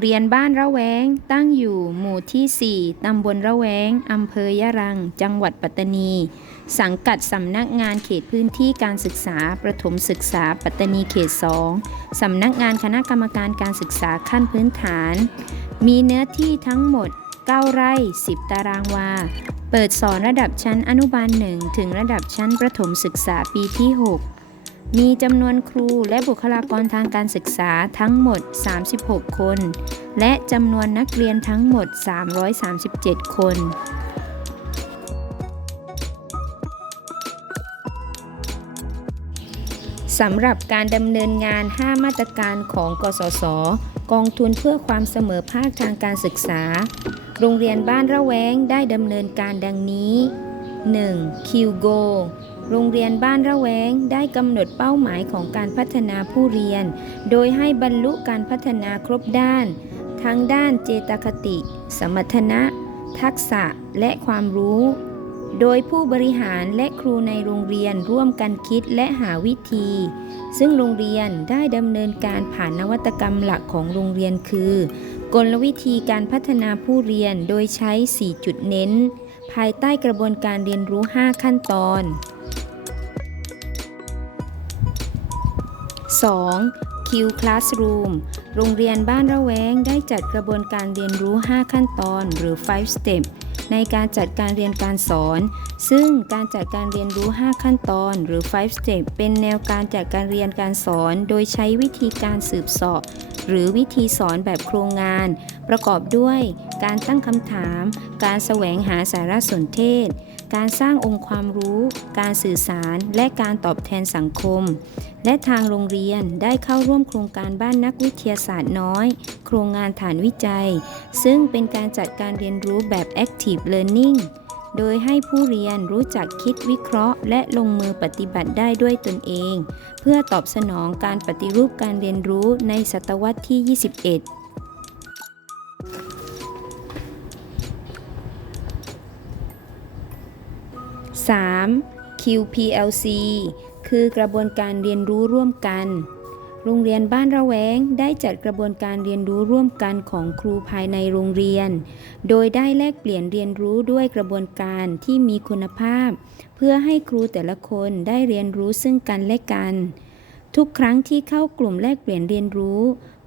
เรียนบ้านระแวงตั้งอยู่หมู่ที่ 4 ตำบลระแวง อำเภอยะรัง จังหวัดปัตตานี สังกัดสำนักงานเขตพื้นที่การศึกษา ประถมศึกษาปัตตานีเขต 2 สำนักงานคณะกรรมการการศึกษาขั้นพื้นฐาน มีเนื้อที่ทั้งหมด 9 ไร่ 10 ตารางวา เปิดสอนระดับชั้นอนุบาล 1 ถึงระดับชั้นประถมศึกษาปีที่ 6 มีจำนวนครูและบุคลากรทางการศึกษาทั้งหมด 36 คน และจำนวนนักเรียนทั้งหมด 337 คน สำหรับการดำเนินงาน 5 มาตรการของกสศกองทุนเพื่อความเสมอภาคทางการศึกษา โรงเรียนบ้านระแวงได้ดำเนินการดังนี้ 1. q g o โรงเรียนบ้านระแวงได้กำหนดเป้าหมายของการพัฒนาผู้เรียน โดยให้บรรลุการพัฒนาครบด้าน ทั้งด้านเจตคติ สมรรถนะ ทักษะและความรู้ โดยผู้บริหารและครูในโรงเรียนร่วมกันคิดและหาวิธี ซึ่งโรงเรียนได้ดำเนินการผ่านนวัตกรรมหลักของโรงเรียนคือ กลวิธีการพัฒนาผู้เรียนโดยใช้ 4 จุดเน้น ภายใต้กระบวนการเรียนรู้ 5 ขั้นตอน 2. Q Classroom โรงเรียนบ้านระแวงได้จัดกระบวนการเรียนรู้ 5 ขั้นตอนหรือ 5 step ในการจัดการเรียนการสอน ซึ่งการจัดการเรียนรู้ 5 ขั้นตอนหรือ 5 step เป็นแนวการจัดการเรียนการสอน โดยใช้วิธีการสืบเสาะ หรือวิธีสอนแบบโครงงาน ประกอบด้วยการตั้งคำถาม การแสวงหาสารสนเทศ การสร้างองค์ความรู้ การสื่อสาร และการตอบแทนสังคม และทางโรงเรียนได้เข้าร่วมโครงการบ้านนักวิทยาศาสตร์น้อย โครงงานฐานวิจัย ซึ่งเป็นการจัดการเรียนรู้แบบ Active Learning โดยให้ผู้เรียนรู้จักคิดวิเคราะห์ และลงมือปฏิบัติได้ด้วยตนเอง เพื่อตอบสนองการปฏิรูปการเรียนรู้ในศตวรรษที่ 21 3. QPLC คือกระบวนการเรียนรู้ร่วมกัน โรงเรียนบ้านระแวงได้จัดกระบวนการเรียนรู้ร่วมกันของครูภายในโรงเรียน โดยได้แลกเปลี่ยนเรียนรู้ด้วยกระบวนการที่มีคุณภาพ เพื่อให้ครูแต่ละคนได้เรียนรู้ซึ่งกันและกัน ทุกครั้งที่เข้ากลุ่มแลกเปลี่ยนเรียนรู้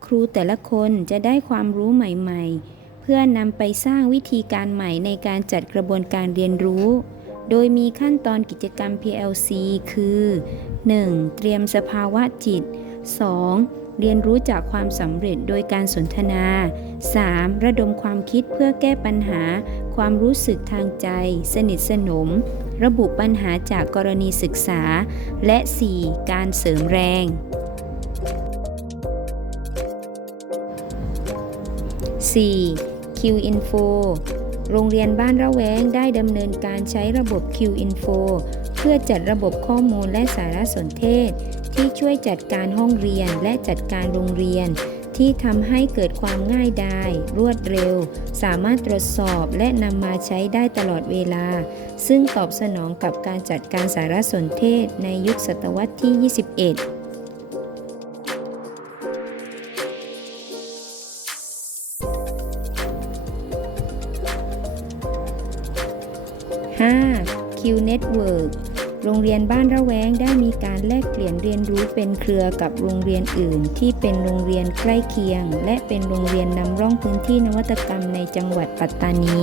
ครูแต่ละคนจะได้ความรู้ใหม่ๆ เพื่อนำไปสร้างวิธีการใหม่ในการจัดกระบวนการเรียนรู้โดยมีขั้นตอนกิจกรรม PLC คือ 1. เตรียมสภาวะจิต 2. เรียนรู้จากความสำเร็จโดยการสนทนา 3. ระดมความคิดเพื่อแก้ปัญหา ความรู้สึกทางใจ สนิทสนม ระบุปัญหาจากกรณีศึกษา และ 4. การเสริมแรง 4. Q Info โรงเรียนบ้านระแวงได้ดำเนินการใช้ระบบ Q Info เพื่อจัดระบบข้อมูลและสารสนเทศ ที่ช่วยจัดการห้องเรียนและจัดการโรงเรียน ที่ทำให้เกิดความง่ายดายรวดเร็ว สามารถตรวจสอบและนำมาใช้ได้ตลอดเวลา ซึ่งตอบสนองกับการจัดการสารสนเทศในยุคศตวรรษที่ 21 5. Q Network โรงเรียนบ้านระแวงได้มีการแลกเปลี่ยนเรียนรู้เป็นเครือกับโรงเรียนอื่น ที่เป็นโรงเรียนใกล้เคียง และเป็นโรงเรียนนำร่องพื้นที่นวัตกรรมในจังหวัดปัตตานี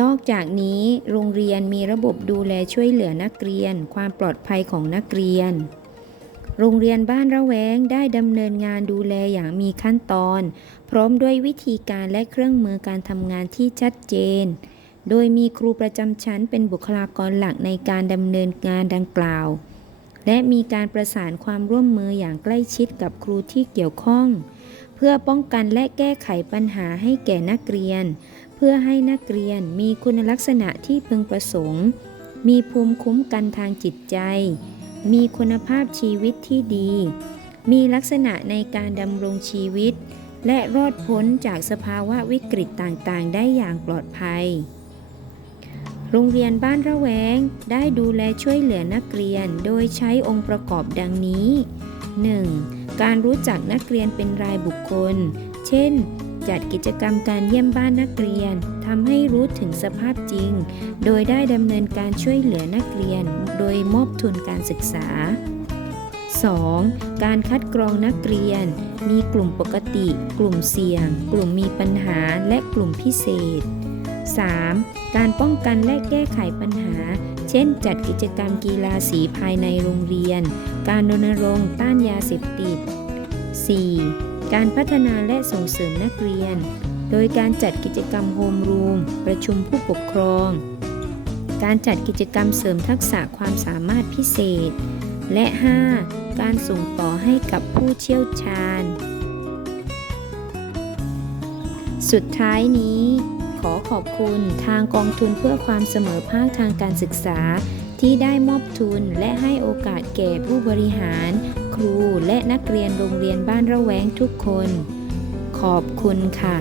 นอกจากนี้โรงเรียนมีระบบดูแลช่วยเหลือนักเรียน ความปลอดภัยของนักเรียน โรงเรียนบ้านระแวงได้ดำเนินงานดูแลอย่างมีขั้นตอน พร้อมด้วยวิธีการและเครื่องมือการทำงานที่ชัดเจน โดยมีครูประจำชั้นเป็นบุคลากรหลักในการดำเนินงานดังกล่าว และมีการประสานความร่วมมืออย่างใกล้ชิดกับครูที่เกี่ยวข้อง เพื่อป้องกันและแก้ไขปัญหาให้แก่นักเรียน เพื่อให้นักเรียนมีคุณลักษณะที่พึงประสงค์ มีภูมิคุ้มกันทางจิตใจ มีคุณภาพชีวิตที่ดี มีลักษณะในการดำรงชีวิต และรอดพ้นจากสภาวะวิกฤตต่างๆ ได้อย่างปลอดภัย โรงเรียนบ้านระแวงได้ดูแลช่วยเหลือนักเรียนโดยใช้องค์ประกอบดังนี้ 1. การรู้จักนักเรียนเป็นรายบุคคล เช่น จัดกิจกรรมการเยี่ยมบ้านนักเรียนำให้รู้ถึงสภาพจริง โดยได้ดำเนินการช่วยเหลือนักเรียน โดยมอบทุนการศึกษา 2. การคัดกรองนักเรียน มีกลุ่มปกติ กลุ่มเสี่ยง กลุ่มมีปัญหา และกลุ่มพิเศษ 3. การป้องกันและแก้ไขปัญหา เช่น จัดกิจกรรมกีฬาสีภายในโรงเรียน การรณรงค์ต้านยาเสพติด 4. การพัฒนาและส่งเสริมนักเรียน โดยการจัดกิจกรรมโฮมรูม ประชุมผู้ปกครอง การจัดกิจกรรมเสริมทักษะความสามารถพิเศษ และ 5. การส่งต่อให้กับผู้เชี่ยวชาญ สุดท้ายนี้ ขอขอบคุณทางกองทุนเพื่อความเสมอภาคทางการศึกษาที่ได้มอบทุนและให้โอกาสแก่ผู้บริหาร ครูและนักเรียนโรงเรียนบ้านระแวงทุกคน ขอบคุณค่ะ